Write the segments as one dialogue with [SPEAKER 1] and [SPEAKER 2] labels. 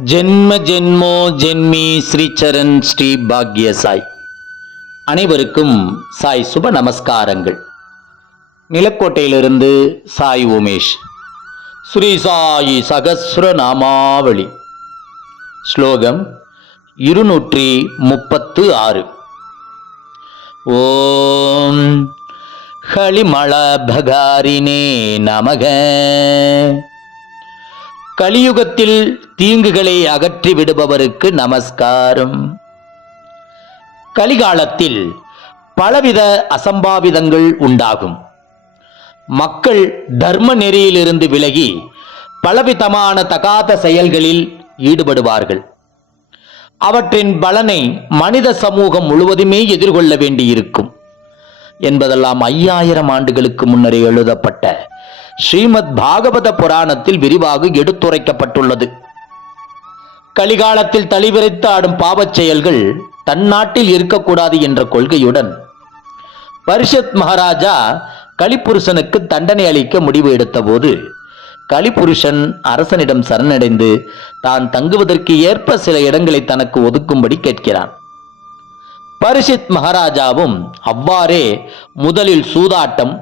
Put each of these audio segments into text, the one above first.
[SPEAKER 1] ஜென்ம ஜென்மோ ஜென்மி ஸ்ரீச்சரண் ஸ்ரீ பாக்ய சாய். அனைவருக்கும் சாய் சுப நமஸ்காரங்கள். நிலக்கோட்டையிலிருந்து சாய் உமேஷ். ஸ்ரீ சாயி சகஸ்ர நாமாவளி. ஸ்லோகம் இருநூற்றி முப்பத்து ஆறு. ஓம் ஹளிமள பகாரினே நமக. கலியுகத்தில் தீங்குகளை அகற்றி விடுபவருக்கு நமஸ்காரம். கலிகாலத்தில் பலவித அசம்பாவிதங்கள் உண்டாகும். மக்கள் தர்ம நெறியிலிருந்து விலகி பலவிதமான தகாத செயல்களில் ஈடுபடுவார்கள். அவற்றின் பலனை மனித சமூகம் முழுவதுமே எதிர்கொள்ள வேண்டியிருக்கும் என்பதெல்லாம் ஐயாயிரம் ஆண்டுகளுக்கு முன்னரே எழுதப்பட்ட ஸ்ரீமத் பாகவத புராணத்தில் விரிவாக எடுத்துரைக்கப்பட்டுள்ளது. கலிகாலத்தில் தளிவிரைத்து ஆடும் பாவச் செயல்கள் தன் நாட்டில் இருக்கக்கூடாது என்ற கொள்கையுடன் பரிஷத் மகாராஜா கலிபுருஷனுக்கு தண்டனை அளிக்க முடிவு எடுத்தபோது கலிபுருஷன் அரசனிடம் சரணடைந்து தான் தங்குவதற்கு ஏற்ப சில இடங்களை தனக்கு ஒதுக்கும்படி கேட்கிறான். பரிஷித் மகாராஜாவும் அவ்வாறே முதலில் சூதாட்டம்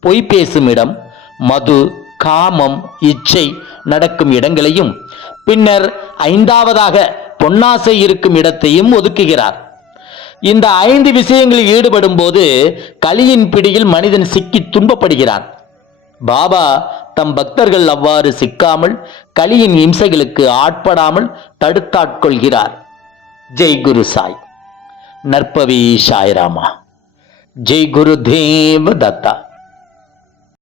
[SPEAKER 1] பொய் பேசும் இடம் மது காமம் இச்சை நடக்கும் இடங்களையும் பின்னர் ஐந்தாவதாக பொன்னாசை இருக்கும் இடத்தையும் ஒதுக்குகிறார். இந்த ஐந்து விஷயங்களில் ஈடுபடும் போது கலியின் பிடியில் மனிதன் சிக்கி துன்பப்படுகிறான். பாபா தம் பக்தர்கள் அவ்வாறு சிக்காமல் கலியின் இம்சைகளுக்கு ஆட்படாமல் தடுத்தாட்கொள்கிறார். ஜெய் குரு சாய். நற்பவி சாய்ராமா. ஜெய் குரு தேவ தத்தா.